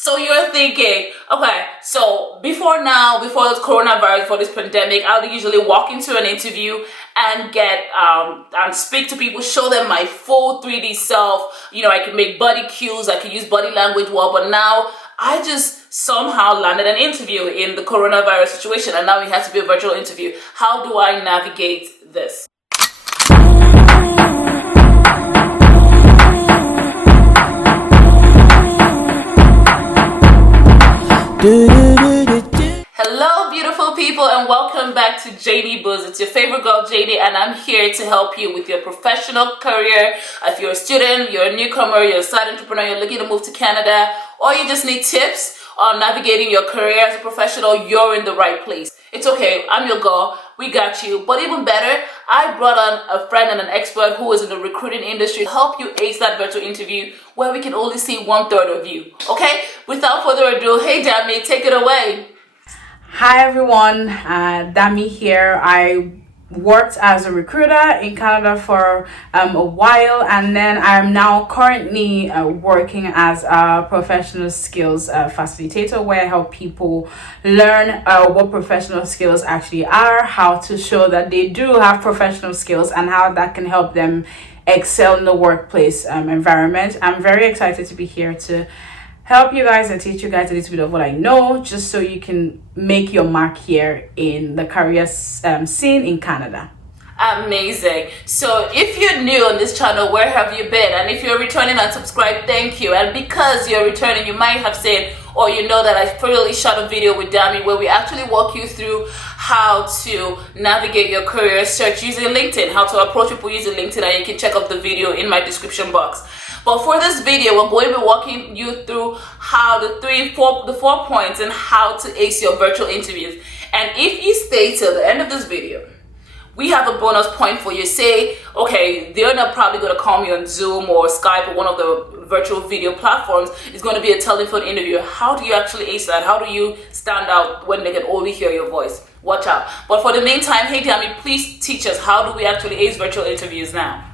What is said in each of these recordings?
So you're thinking, okay, so before this coronavirus, before this pandemic, I would usually walk into an interview and get and speak to people, show them my full 3D self. You know, I can make body cues, I can use body language well, but now I just somehow landed an interview in the coronavirus situation, and now it has to be a virtual interview. How do I navigate this? Hello beautiful people, and welcome back to JD Buzz. It's your favorite girl JD, and I'm here to help you with your professional career. If you're a student, you're a newcomer, you're a side entrepreneur, you're looking to move to Canada, or you just need tips on navigating your career as a professional, you're in the right place. It's okay, I'm your girl, we got you. But even better, I brought on a friend and an expert who is in the recruiting industry to help you ace that virtual interview where we can only see 1/3 of you. Okay, without further ado, hey Dami, take it away. Hi everyone, Dami here. I worked as a recruiter in Canada for a while, and then I'm now currently working as a professional skills facilitator, where I help people learn what professional skills actually are, how to show that they do have professional skills, and how that can help them excel in the workplace environment. I'm very excited to be here to help you guys and teach you guys a little bit of what I know, just so you can make your mark here in the career scene in Canada. Amazing. So if you're new on this channel, where have you been? And if you're returning and subscribed, thank you. And because you're returning, you might have seen, or you know, that I thoroughly shot a video with Dami where we actually walk you through how to navigate your career search using LinkedIn, how to approach people using LinkedIn, and you can check out the video in my description box. But for this video, we're going to be walking you through how the four points and how to ace your virtual interviews. And if you stay till the end of this video, we have a bonus point for you. Say, okay, they're not probably going to call me on Zoom or Skype or one of the virtual video platforms. It's going to be a telephone interview. How do you actually ace that? How do you stand out when they can only hear your voice? Watch out. But for the meantime, hey Dami, please teach us, how do we actually ace virtual interviews now?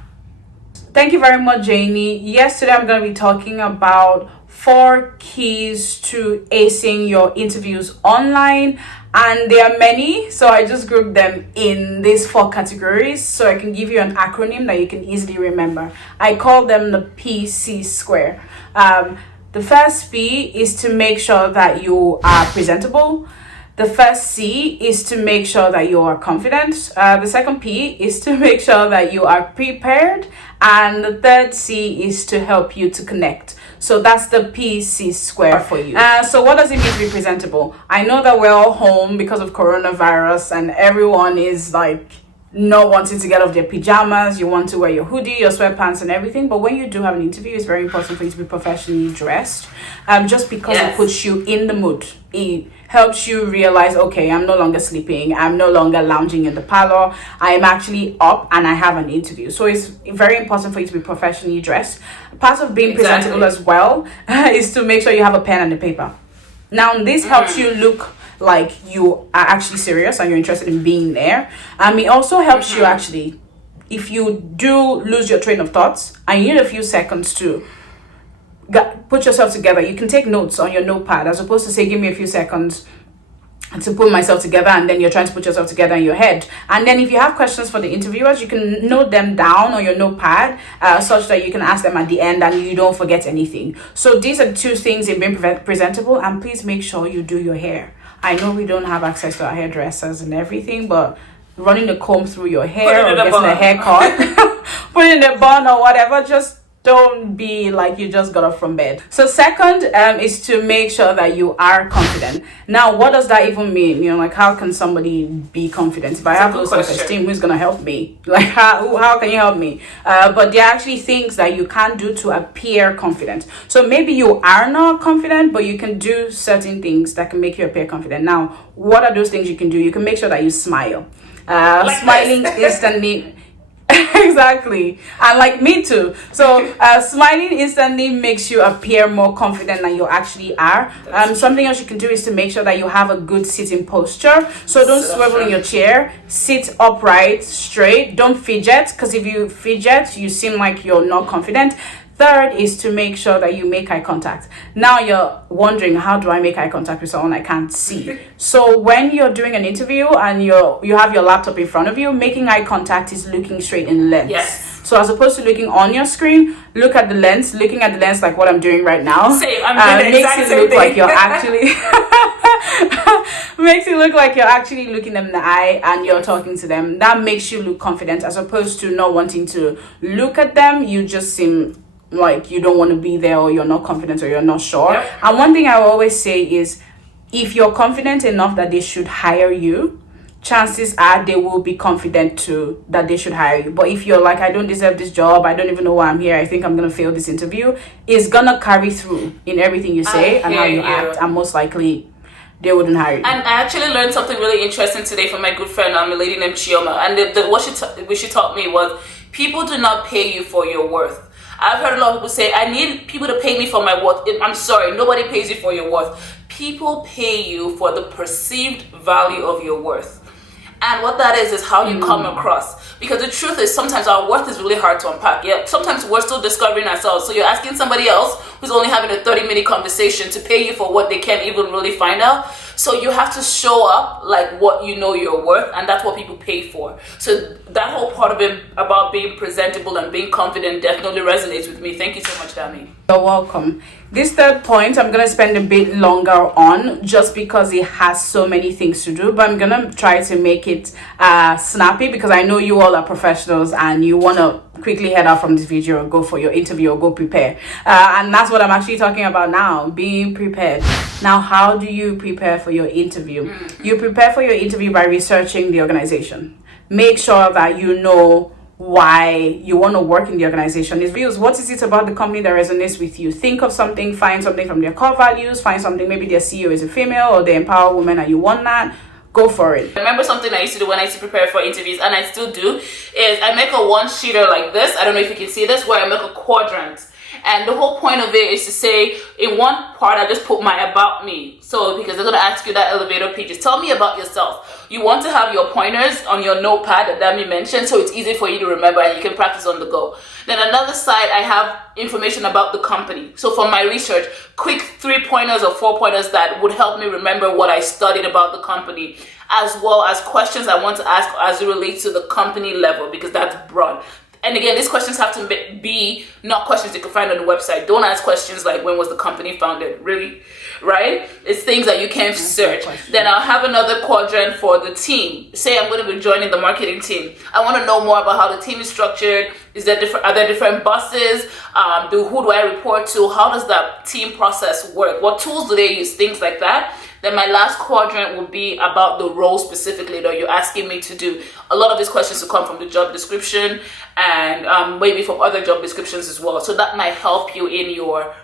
Thank you very much, Janie. Yes, today I'm going to be talking about 4 keys to acing your interviews online, and there are many, so I just grouped them in these 4 categories so I can give you an acronym that you can easily remember. I call them the PC square. The first P is to make sure that you are presentable. The first C is to make sure that you are confident. The second P is to make sure that you are prepared. And the third C is to help you to connect. So that's the PC square for you. So what does it mean to be presentable? I know that we're all home because of coronavirus, and everyone is like not wanting to get off their pajamas. You want to wear your hoodie, your sweatpants and everything. But when you do have an interview, it's very important for you to be professionally dressed. Just because It puts you in the mood. It helps you realize, okay, I'm no longer sleeping. I'm no longer lounging in the parlor. I'm actually up and I have an interview. So it's very important for you to be professionally dressed. Part of being presentable as well is to make sure you have a pen and a paper. Now, this helps you look like you are actually serious and you're interested in being there. It also helps you actually, if you do lose your train of thoughts and you need a few seconds to put yourself together, you can take notes on your notepad, as opposed to say, give me a few seconds to put myself together, and then you're trying to put yourself together in your head. And then if you have questions for the interviewers, you can note them down on your notepad such that you can ask them at the end and you don't forget anything. So these are 2 things in being presentable. And please make sure you do your hair. I know we don't have access to our hairdressers and everything, but running a comb through your hair or getting a haircut, putting a bun or whatever, just don't be like you just got up from bed. So second is to make sure that you are confident. Now, what does that even mean? You know, like, how can somebody be confident? If I have low self-esteem, who's gonna help me? Like, how can you help me? But there are actually things that you can do to appear confident. So maybe you are not confident, but you can do certain things that can make you appear confident. Now, what are those things you can do? You can make sure that you smile. Like smiling instantly. Exactly. And like me too. So smiling instantly makes you appear more confident than you actually are. Something else you can do is to make sure that you have a good sitting posture. So don't swivel in your chair. Sit upright, straight. Don't fidget, because if you fidget, you seem like you're not confident. Third is to make sure that you make eye contact. Now you're wondering, how do I make eye contact with someone I can't see? So when you're doing an interview and you have your laptop in front of you, making eye contact is looking straight in the lens. Yes. So as opposed to looking on your screen, look at the lens. Looking at the lens like what I'm doing right now. Same. I'm doing the makes exact it same look thing. like you're actually makes it look like you're actually looking them in the eye and you're talking to them. That makes you look confident, as opposed to not wanting to look at them. You just seem like you don't want to be there, or you're not confident, or you're not sure. Yep. And one thing I will always say is, if you're confident enough that they should hire you, chances are they will be confident too that they should hire you. But if you're like, I don't deserve this job, I don't even know why I'm here, I think I'm gonna fail this interview, it's gonna carry through in everything you say and how you act, and most likely they wouldn't hire you. And I actually learned something really interesting today from my good friend, a lady named Chioma. And what she taught me was, people do not pay you for your worth. I've heard a lot of people say, I need people to pay me for my worth. I'm sorry, nobody pays you for your worth. People pay you for the perceived value of your worth. And what that is how you come across. Because the truth is, sometimes our worth is really hard to unpack. Yeah, sometimes we're still discovering ourselves. So you're asking somebody else who's only having a 30-minute conversation to pay you for what they can't even really find out. So you have to show up like what you know you're worth, and that's what people pay for. So that whole part of it about being presentable and being confident definitely resonates with me. Thank you so much, Dami. You're welcome. This third point I'm going to spend a bit longer on, just because it has so many things to do, but I'm going to try to make it snappy, because I know you all are professionals and you want to quickly head out from this video or go for your interview or go prepare. And that's what I'm actually talking about now, being prepared. Now, how do you prepare for your interview? You prepare for your interview by researching the organization. Make sure that you know why you want to work in the organization. Is views, what is it about the company that resonates with you? Think of something, find something from their core values, find something, maybe their CEO is a female or they empower women and you want that. Go for it. I remember something I used to do when I used to prepare for interviews, and I still do, is I make a one-sheeter like this. I don't know if you can see this, where I make a quadrant. And the whole point of it is to say, in one part, I just put my about me. So, because they're going to ask you that elevator pitch, just tell me about yourself. You want to have your pointers on your notepad that Dami mentioned, so it's easy for you to remember and you can practice on the go. Then another side, I have information about the company. So for my research, quick 3 pointers or 4 pointers that would help me remember what I studied about the company, as well as questions I want to ask as it relates to the company level, because that's broad. And again, these questions have to be not questions you can find on the website. Don't ask questions like, when was the company founded? Really? Right? It's things that you can search. Then I'll have another quadrant for the team. Say I'm going to be joining the marketing team. I want to know more about how the team is structured. Are there different bosses? Who do I report to? How does that team process work? What tools do they use? Things like that. Then my last quadrant will be about the role specifically that you're asking me to do. A lot of these questions will come from the job description and maybe from other job descriptions as well. So that might help you in your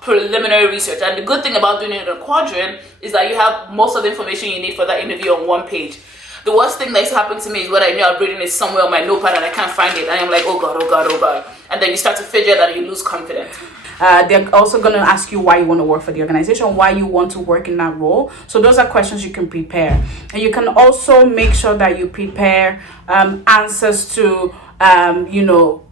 preliminary research. And the good thing about doing it in a quadrant is that you have most of the information you need for that interview on one page. The worst thing that's happened to me is when I know I've written it somewhere on my notepad and I can't find it. And I'm like, oh God, oh God, oh God. And then you start to fidget and you lose confidence. They're also going to ask you why you want to work for the organization, why you want to work in that role. So those are questions you can prepare. And you can also make sure that you prepare answers to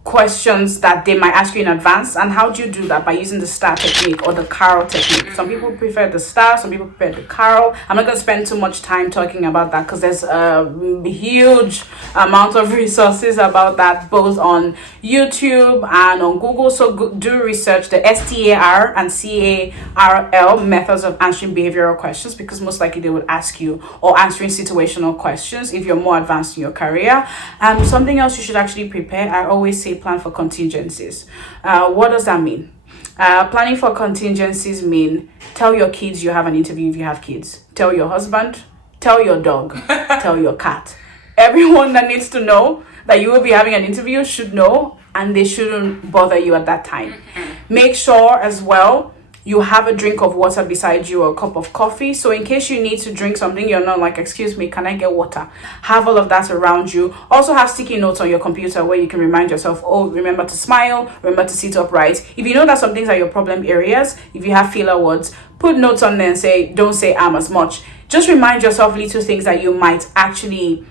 questions that they might ask you in advance. And how do you do that? By using the STAR technique or the Carol technique. Some people prefer the STAR, some people prefer the Carol. I'm not going to spend too much time talking about that, because there's a huge amount of resources about that, both on YouTube and on Google. So do research the STAR and CARL methods of answering behavioral questions, because most likely they would ask you, or answering situational questions if you're more advanced in your career. Something else you should actually prepare, I always say, plan for contingencies. What does that mean? Planning for contingencies mean, tell your kids you have an interview if you have kids. Tell your husband, tell your dog, tell your cat. Everyone that needs to know that you will be having an interview should know, and they shouldn't bother you at that time. Make sure as well you have a drink of water beside you or a cup of coffee. So in case you need to drink something, you're not like, excuse me, can I get water? Have all of that around you. Also have sticky notes on your computer where you can remind yourself, oh, remember to smile, remember to sit upright. If you know that some things are your problem areas, if you have filler words, put notes on there and say, don't say as much. Just remind yourself little things that you might actually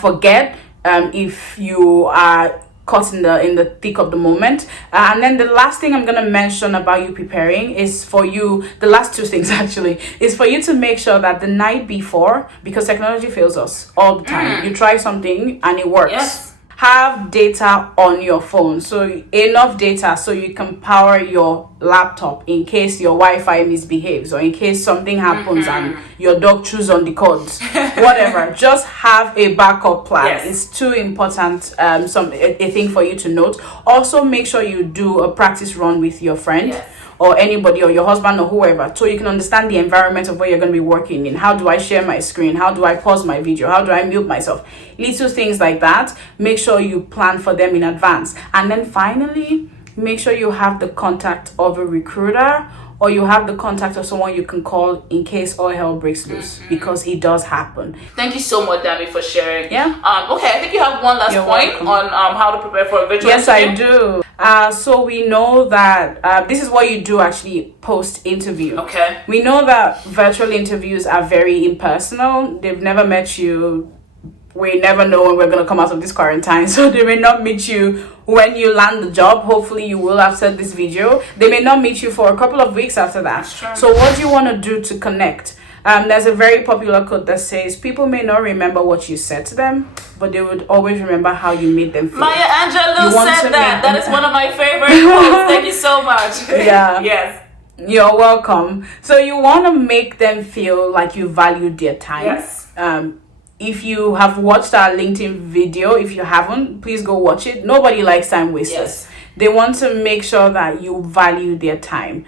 forget if you are caught in the thick of the moment. And then the last thing I'm gonna mention about you preparing is for you, the last two things actually, is for you to make sure that the night before, because technology fails us all the time, you try something and it works. Yes. Have data on your phone, so enough data so you can power your laptop in case your Wi-Fi misbehaves, or in case something happens and your dog chews on the cords, whatever. Just have a backup plan. Yes. It's too important. A thing for you to note. Also, make sure you do a practice run with your friend. Yes. Or anybody, or your husband, or whoever, so you can understand the environment of where you're going to be working in. How do I share my screen? How do I pause my video? How do I mute myself? Little things like that. Make sure you plan for them in advance. And then finally, make sure you have the contact of a recruiter, or you have the contact of someone you can call in case all hell breaks loose, because it does happen. Thank you so much, Dami, for sharing. Yeah. Okay, I think you have one last point on how to prepare for a virtual Yes, interview. I do. So we know that this is what you do actually post-interview. Okay. We know that virtual interviews are very impersonal. They've never met you. We never know when we're going to come out of this quarantine, so they may not meet you when you land the job. Hopefully you will after this video. They may not meet you for a couple of weeks after that. So what do you want to do to connect? There's a very popular quote that says, people may not remember what you said to them, but they would always remember how you made them feel. Maya Angelou said that. That is one of my favorite quotes. Thank you so much. Yeah. Yes. You're welcome. So you want to make them feel like you valued their time. Yes. If you have watched our LinkedIn video, if you haven't, please go watch it. Nobody likes time wasters. Yes. They want to make sure that you value their time.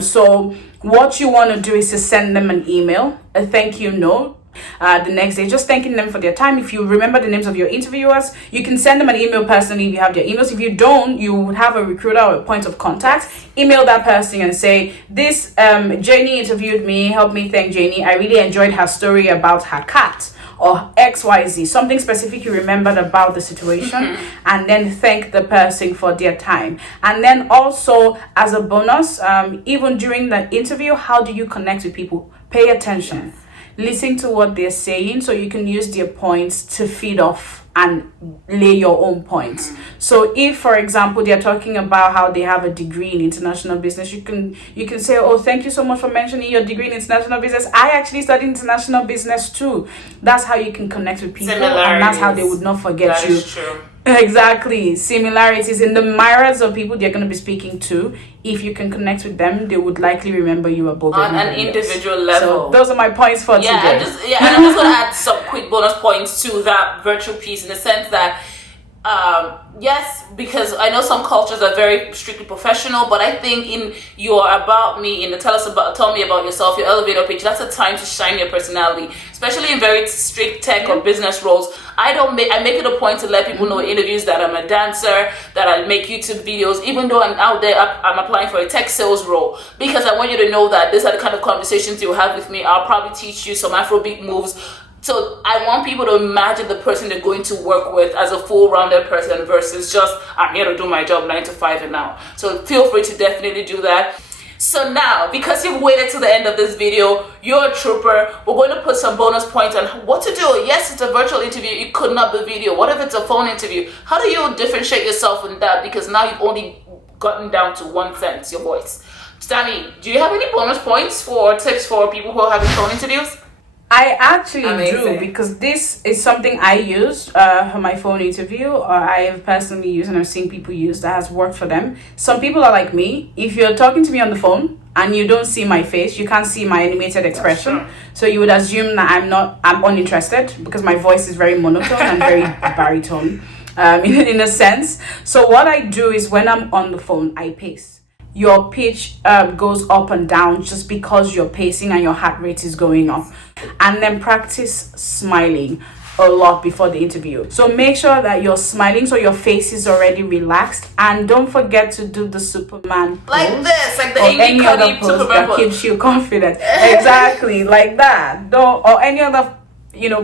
So what you want to do is to send them an email, a thank you note, the next day, just thanking them for their time. If you remember the names of your interviewers, you can send them an email personally if you have their emails. If you don't, you would have a recruiter or a point of contact. Email that person and say, this Janie interviewed me, help me thank Janie. I really enjoyed her story about her cat, or XYZ, something specific you remembered about the situation, and then thank the person for their time. And then also, as a bonus, even during the interview, how do you connect with people? Pay attention. Listen to what they're saying so you can use their points to feed off and lay your own points. So if, for example, they're talking about how they have a degree in international business, you can say, oh, thank you so much for mentioning your degree in international business. I actually studied international business too. That's how you can connect with people, and that's how they would not forget that you. Is true. Exactly. Similarities in the myriads of people they're going to be speaking to. If you can connect with them, they would likely remember you above on an individual level. So those are my points for today. And I'm just going to add some quick bonus points to that virtual piece, in the sense that yes, because I know some cultures are very strictly professional, but I think in your about me, in the tell me about yourself, your elevator pitch, that's a time to shine your personality, especially in very strict tech or business roles. I make it a point to let people know in interviews that I'm a dancer, that I make YouTube videos, even though I'm out there, I'm applying for a tech sales role, because I want you to know that these are the kind of conversations you'll have with me. I'll probably teach you some Afrobeat moves. So I want people to imagine the person they're going to work with as a full-rounded person versus just, I'm here to do my job 9 to 5 and now. So feel free to definitely do that. So now, because you've waited to the end of this video, you're a trooper. We're going to put some bonus points on what to do. Yes, it's a virtual interview. It could not be video. What if it's a phone interview? How do you differentiate yourself in that? Because now you've only gotten down to one sense, your voice. Sammy, do you have any bonus points for tips for people who are having phone interviews? I actually do, because this is something I used for my phone interview, or I have personally used and I've seen people use that has worked for them. Some people are like me. If you're talking to me on the phone and you don't see my face, you can't see my animated expression, so you would assume that I'm uninterested, because my voice is very monotone and very baritone in a sense. So what I do is, when I'm on the phone, I pace. Your pitch goes up and down just because you're pacing and your heart rate is going up. And then practice smiling a lot before the interview. So make sure that you're smiling so your face is already relaxed, and don't forget to do the Superman pose, like this, like the any other pose that keeps you confident. Exactly, like that. Or any other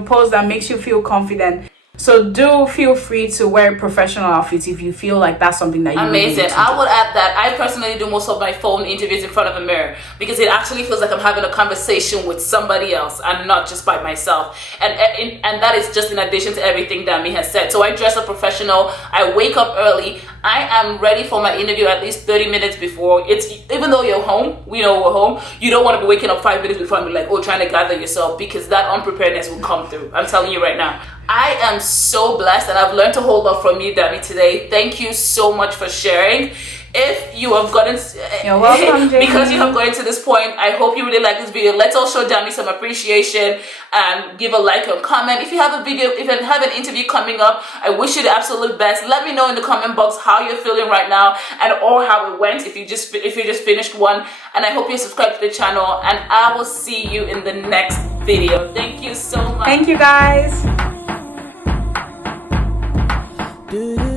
pose that makes you feel confident. So do feel free to wear professional outfits if you feel like that's something that you amazing. really need to do. I would add that I personally do most of my phone interviews in front of a mirror because it actually feels like I'm having a conversation with somebody else and not just by myself. And that is just in addition to everything Dami has said. So I dress up professional. I wake up early. I am ready for my interview at least 30 minutes before. It's even though you're home, we know we're home. You don't want to be waking up 5 minutes before and be like, oh, trying to gather yourself, because that unpreparedness will come through. I'm telling you right now. I am so blessed, and I've learned a whole lot from you, Dami, today. Thank you so much for sharing. If you have gotten, you're welcome, Jamie. Because you have gotten to this point, I hope you really like this video. Let's all show Dami some appreciation and give a like and comment. If you have a video, if you have an interview coming up, I wish you the absolute best. Let me know in the comment box how you're feeling right now and or how it went if you just finished one. And I hope you subscribe to the channel, and I will see you in the next video. Thank you so much. Thank you, guys. Do you